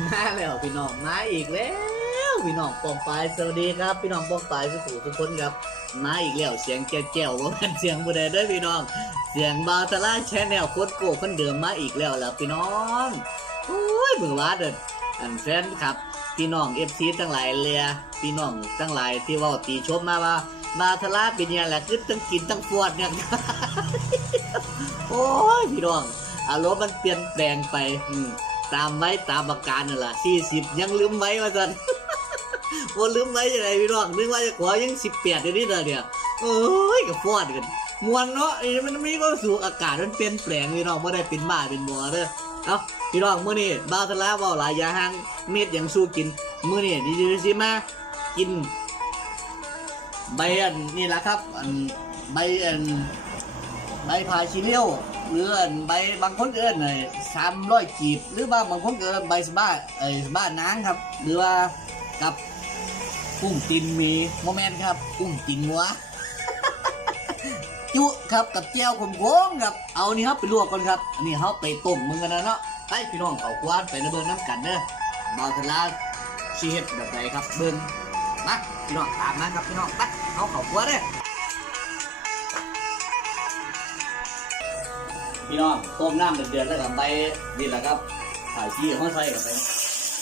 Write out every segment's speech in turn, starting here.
มาแล้วพี่น้องมาอีกแล้วพี่น้องปองปายสวัสดีครับ พี่น้องปองปายสุขุทุกคนครับมาอีกแล้วเสียงแจ๋วๆว่าเป็นเสียงบุเดด้วยพี่น้อง เสียงบาตาล่าแชนแนลโคตรโก้คนเดิมมาอีกแล้วล่ะพี่น้องโอ้ยมือว่าเด็ดอันแฟนครับพี่น้องเอฟซีทั้งหลายเลียพี่น้องทั้งหลายที่ว่าตีชมมาว่าบาตาล่าเป็นยังแหละคือทั้งกินทั้งฟวดเนี่ยโอ้ยพี่น้องอารมณ์มันเปลี่ยนแปลงไปอืม ตามไว้ตามอาการนั่นแหละสี่สิบยังลืมไว้ว่าสันว่าลืมไว้ยังไงพี่น้องนึกว่าจะขอยังสิบแปดเดี๋ยวนี้เลยเนี่ยเอ้ยกับฟอดกันมวนเนาะมันมีความสูงอากาศมันเปลี่ยนแปลงพี่น้องไม่ได้เป็นบ้าเป็นบัวเด้อเอ้าพี่น้องเมื้อนี้บ้าทะเลาเว่าหลายยาห้างเม็ดยังสู้กินเมื้อนี้ดีดีสิมากินใบอันนี่แหละครับอันใบอัน ใบพาชิเลียวหรืออันใบบางคนเอิ้นสามร้อยกีบ หรือว่าบางคนเอิ้นใบสบ้าไอ้สบ้านางครับ หรือว่ากับกุ้งตินมีโมเมนต์ครับกุ้งตินหัวจุครับกับเจียวขมโค้งครับเอานี่ครับไปลวกก่อนครับอันนี้เขาไปต้มมึงกันนะเนาะไปพี่น้องเขาควานไปนะเบิ่งน้ำกันเด้อบาวทลาชีเฮ็ดแบบไหนครับเบิ่งมาพี่น้องตามมาครับพี่น้องไปเขาเขาควานเด้อ พี่น้องต้มน้ำเดือดๆแล้วกับใบนี่แหละครับถ่ายขี้ห้องใส่กับไป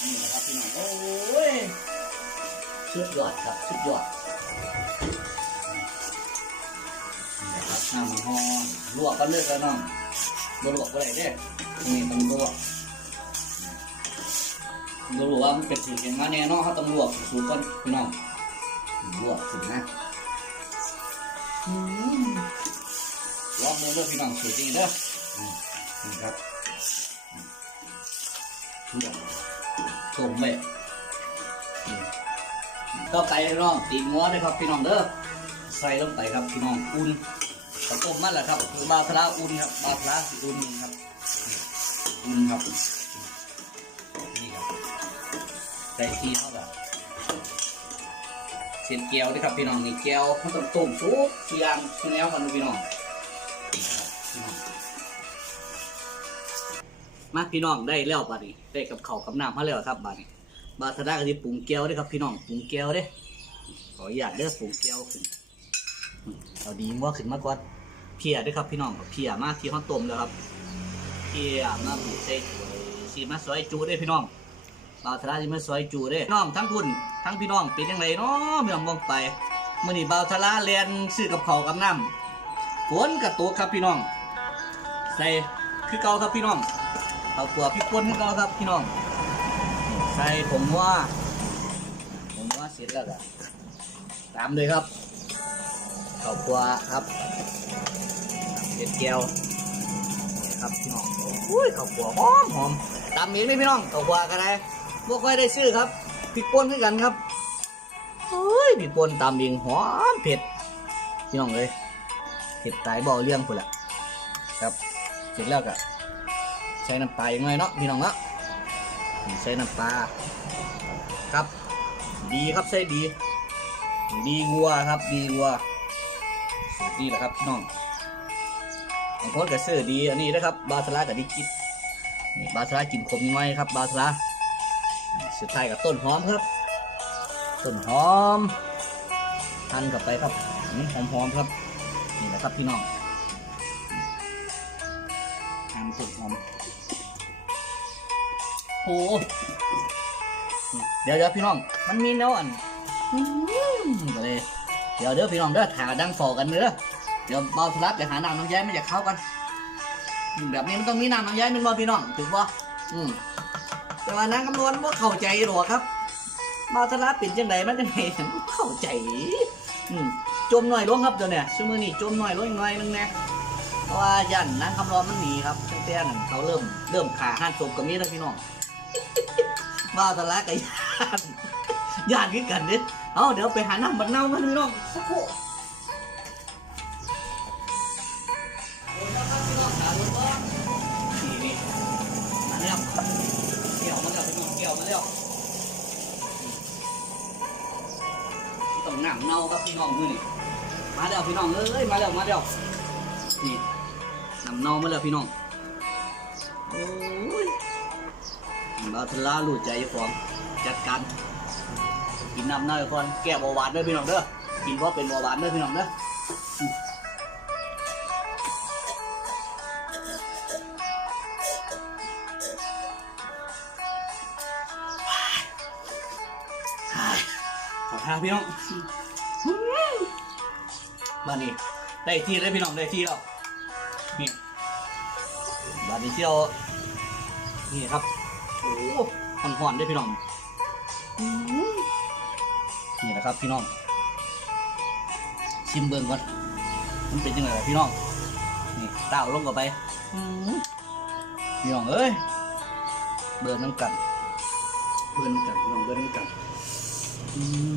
นี่แหละครับพี่น้องโอ้ยสุดยอดครับสุดยอดนี่นะครับน้ำมันหอนลวกก็เลือกแล้วน้องบ่ลวกก็ได้เด้นี่ต้องลวกบ่รู้ว่ามันเป็นสิ่งยังไงแน่เนอนเขาต้องลวกสูตรก่อนพี่น้องลวกถึงนะอืมลองดูเด้อพี่น้องสูตรนี้เด้ออืม นี่ครับอืมต้มไปอืมก็ไก่น้องตีงัวด้วยครับพี่น้องเด้อใส่ลงไปครับพี่น้องอุ่นข้าวต้มมันแหละครับ คือบาทลาอุ่นครับบาทลาอุ่นครับอุ่นครับนี่ครับใส่ที่เท่ากับเส้นเกี๊ยวด้วยครับพี่น้องนี่เกี๊ยวเขาต้องต้มซุปเสียงสุแนวกันพี่น้อง มาพี่น้องได้แล้วบัดนี้ได้กับเขากับน้ำมาแล้วครับบัดนี้บาสดาก็สิปรุงแก้วด้ครับพี่น้องปรุงแก้วด้ขออนุญาตเด้อปรุงแก้วขึ้นเอาดีงัวขึ้นมาก่อนเพียด้ครับพี่น้องเพียมาที่ห้องต้มแล้วครับเพียมาบุใส่ถ้วยสีมาซอยจูด้อพี่น้องบาสดาสิมาซอยจูด้อพี่น้องทั้งคุณทั้งพี่น้องเป็นยังไงเนาะพี่น้องมองไปมื้อนี้บาวทะลาเรียนซื้อกับเขากับน้ำฝนกับตัวครับพี่น้อง ใส่คือเก่าครับพี่น้อง เอาตัวพี่ปนคือเก่าครับพี่น้อง ใส่ผมว่า ผมว่าเสร็จแล้วก็ตามเลยครับข้าวคั่วครับเด็ดแก้วครับพี่น้องอุ้ยข้าวคั่วหอมหอมตามเองเลยพี่น้องข้าวคั่วกันเลยพวกค่อยได้ซื้อครับพริกป่นคือกันครับเฮ้ยพริกป่นตามเองหอมเผ็ดพี่น้องเลยเห็ดตายบ่อเลี้ยงพุ่นละครับ เสร็จแล้วก็ ใช้น้ำปลาอย่างไรเนาะพี่น้องเนาะใช้น้ำปลาครับ ดีครับใช้ดี ดีวัวครับดีวัวสูตรนี้แหละครับพี่น้องบางคนก็ซื้อดีอันนี้นะครับ บาสลากับดีกินนี่บาสลากินขมยังไงครับ บาสลาสุดท้ายกับต้นหอมครับ ต้นหอมหั่นกับไปครับนี่หอมๆครับ นี่แหละครับพี่น้อง ทำสุดหอมโอ้เดี๋ยวเดี๋ยวพี่น้อง มันมีแนวอันอื้ออก็เลย เดี๋ยวเดี๋ยวพี่น้องเด้อถาดังฟอกันเด้อเดี๋ยวเบาสลับเดี๋ยวหาน้ำน้ำย้ายมาจากเข้ากัน แบบนี้มันต้องมีน้ำน้ำย้ายเป็นบ่พี่น้องถูกป่ะอืมแต่ว่านักคำนวณว่าเข้าใจหรอครับเบาสลับเป็นจังไดมันจังไงฉันเข้าใจ อืมจมหน่อยลงครับเดี๋ยวเนี่ยช่วโมงนี้จมหน่อยลงอีกหน่อยนึงนะ เพราะว่ายันนั่งคำร้อนมันหนีครับตั้งแต่นั้นเขาเริ่มเริ่มขาหันศพกับนี้แล้วพี่น้องว่าตะละกับยานยานขึ้นกันเด็ดเอาเดี๋ยวไปหาน้ำบัดเน่ากันพี่น้องสักครู่ต้องเกี่ยวมาแล้วต้องหนำเน่าครับพี่น้องมือนี่มาแล้วพี่น้องเอ้ยมาแล้วมาแล้วนี่ำเน่ามาแล้วพี่น้อง โอ้ยบาทลาลู่ใจของจัดการกินน้ำน้อยก่อนแก้เบาหวานด้อพี่น้องเด้อกินเพราะเป็นเบาหวานด้อพี่น้องเด้อขอทาพี่น้องบ้านนี้ได้ที่แล้วพี่น้องได้ที่แล้ว บ้านนี้เที่ยวนี่ครับโอ้หอนหอนๆด้วยพี่น้องอื้อหือนี่นะครับพี่น้องชิมเบิ่งก่อนมันเป็นยังไงล่ะพี่น้องนี่ต้าวลงกับไปอื้อหือพี่น้องเอ้ยเบิร์นน้ำกันเบิร์นน้ำกันพี่น้องเบิร์นน้ำกันอืม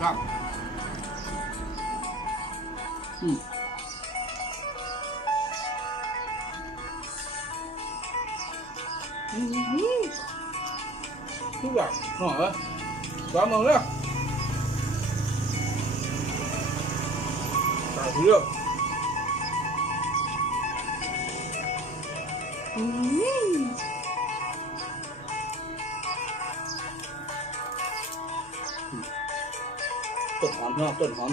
ครับอืมทุกอย่างหน่อยเลย quá mừng nữa cả thứ được ต้นหอม น้องต้นหอม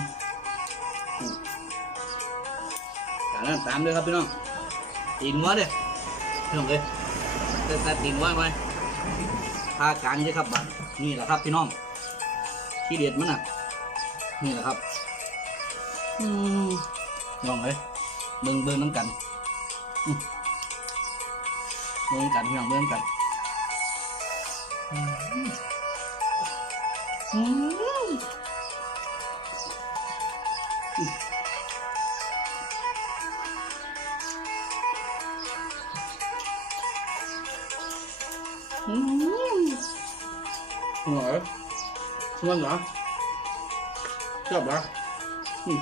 อืมจากนั้นตามด้วยครับพี่น้องตีนวัวเด้อพี่น้องเอ้ยเต้นแต่ตีนวัวไว้ผ้ากลางด้วยครับบัดนี่แหละครับพี่น้องที่เด็ดมันน่ะนี่แหละครับอืมลองเลยเบิ่งเบิ่งน้ำกันอืมเบิ่งกันพี่น้องเบิ่งกันอืม rồi xong ăn đã chậm đã ừ.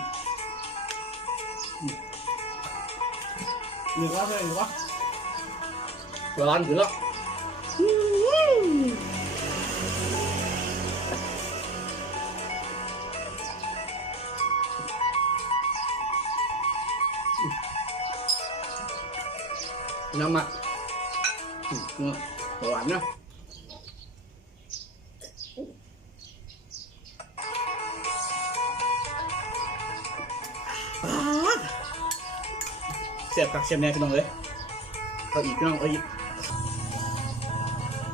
nhiều quá đây nhiều quá rồi ăn dữ lắm Ngon mặt. Ừ, ngon. Đồ ăn đó. เสียบกักเสียบแน่พี่น้องเลยเอาอีกพี่น้องเอาอีก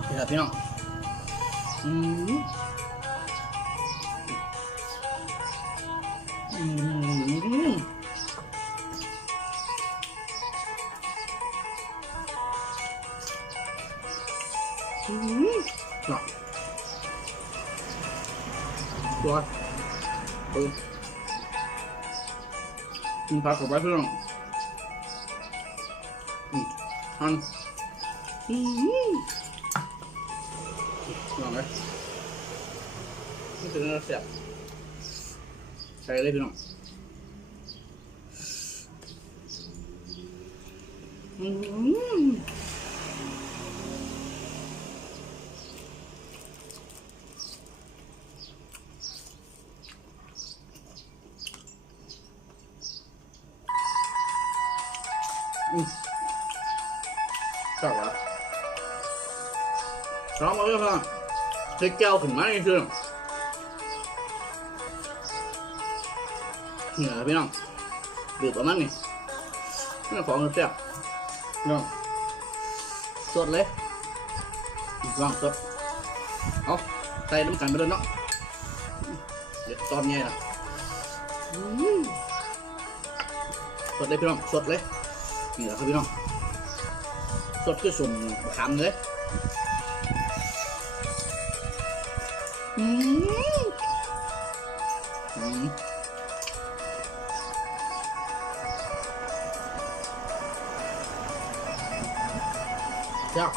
นี่ครับพี่น้องอืมอืมอืม Rồi. Rồi. Ừ. Chúng ta có bát nữa. Ừ. Ăn. อื ม Rồi đấy. นี่คือเนื้อเสียบใส่เลยพี่น้องอืม Sao vậy? Sao mà biết không? ใส่แก้วขึ้นมานี่คือเหนือพี่น้องดืบประมาณนี้นี่ของเสียบ Rồi. สดเลยลองสดเอาใส่น้ำกันไปเลยเนาะเดี๋ยวตอนนี้นะอืมสดเลยพี่น้องสดเลยนี่แหละครับพี่น้อง สดคือสุ่มมะขามเลยอืมอืม Sao?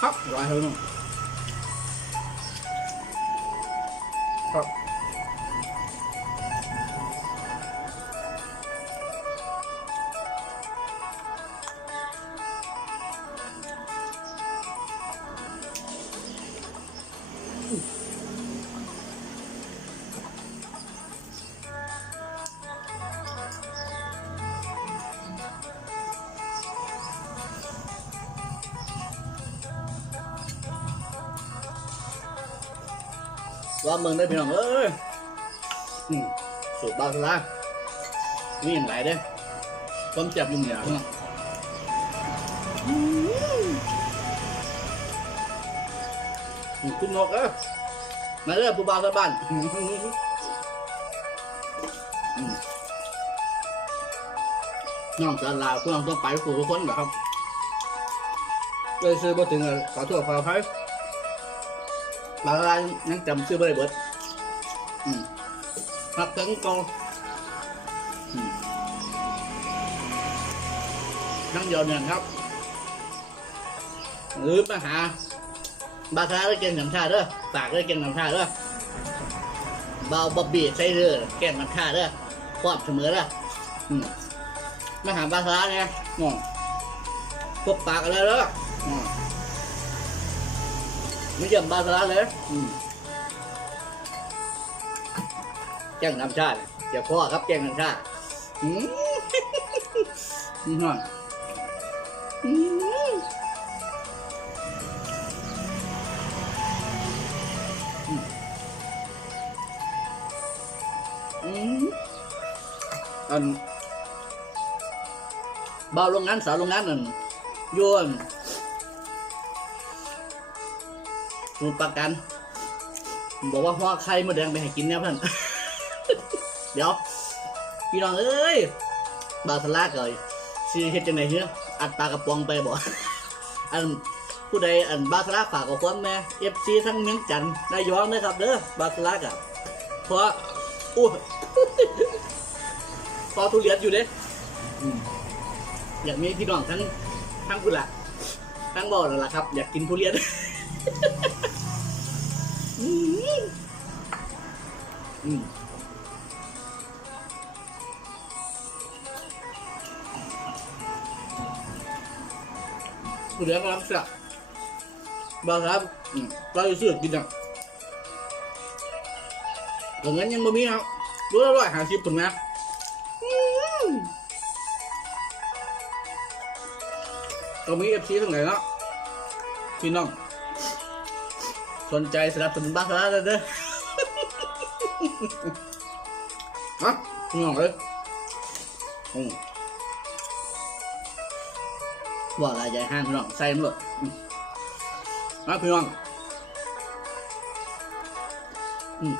Hấp loại hơn không? Hấp. ว่าเมืองได้อพี่น้องเอ้ยอืมสูตรบาสลานี่ยังไหลายเด้อต้มจับยุ่งยากเนาะอืมคุณนกเอ้ยมาเด้อผู้บ่าวชาวบ้านอืมอืมน้องสาลาพวกน้องต้องไปสู่ทุกคนนะครับเลยซื้อมาถึงอะขอโทษขออภัย บางรายยังจำชื่อไม่ได้เบิดอืมพักถึงกองนั่งยาวเนี่ยครับ หรือมาหา บาทาได้เก่งน้ำชาเด้อปากได้เก่งน้ำชาเด้อเบาบ๊อบบี้ใส่เด้อแก้มน้ำชาเด้อความเสมอเด้อมาหาบาทาเนี่ยงอพวกปากอะไรเด้อ ไม่เยี่ยมบาสลาเลยอืมแจ้งน้ำชาติเดี๋ยวพ่อครับแจ้งน้ำชาติอืมอืมหน่อยอืมอืมอืมอันบ่าวโรงงานสาวโรงงานนั่นโยน สูตรประกัน บอกว่าห่อไข่มาแดงไปให้กินเนี่ยเพื่อนเดี๋ยว พี่น้องเอ้ยบาสลาเกยซีเฮ็ดจังไดเฮ้ยอัดปลากระป๋องไปบ่อันผู้ใดอันบาสลาฝากกับความแม่เอฟซีทั้งเมืองจันนายองนะครับเด้อบาสลากะเพราะอู้พอทุเรียนอยู่เด้อยากมีพี่น้องทั้งทั้งกุละทั้งบ่อนั่นแหละครับ อยากกินทุเรียน อืมอืมผู้เลี้ยงกำลังเสียบางครับอืมเราจะซื้อกิน สนใจสนับสนุนบ้างแล้วเด้อฮะงงเลยอืมว่าอะไรใหญ่ห้างพี่น้องใส่หมดอืมฮะพี่น้องอืม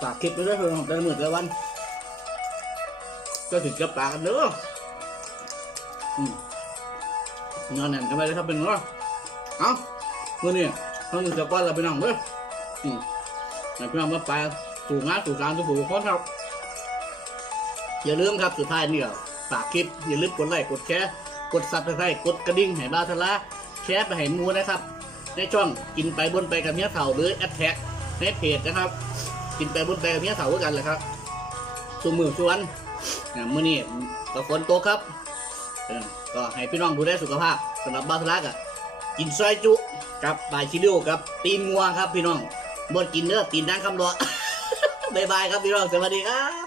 ฝากคลิปไว้ด้วยพี่น้องแต่ละมื้อแต่ละวันก็ถึงกับปากกันเด้ออืม งานแน่นกันไปเลยครับเป็นว่าเอ้ามื่อนี้เขาจะป้อนเราไปนั่งเด้ออืมให้พี่น้องมาไปสู่งานสู่การสู่ผู้คนครับ อย่าลืมครับสุดท้ายนี่ฝากคลิป อย่าลืมกดไลค์กดแชร์กดซับสไครต์กดกระดิ่งให้บ้าทละแชร์ไปให้หมูนะครับ ในช่องกินไปบนไปกับเมียเถ่าหรือแอดแท็กในเพจนะครับ กินไปบนไปกับเมียเถ่าด้วยกันเลยครับสุมือชวนอ่ามื่อนี้ก็ฝนตกครับ ก็ให้พี่น้องดูแลสุขภาพสำหรับบาสลักอะกินซอยจุกับปลายชิลิวกับตีนงัวครับพี่น้องบดกินเนื้อตีนนางคำรอบ๊ายบายครับพี่น้องสวัสดีครับ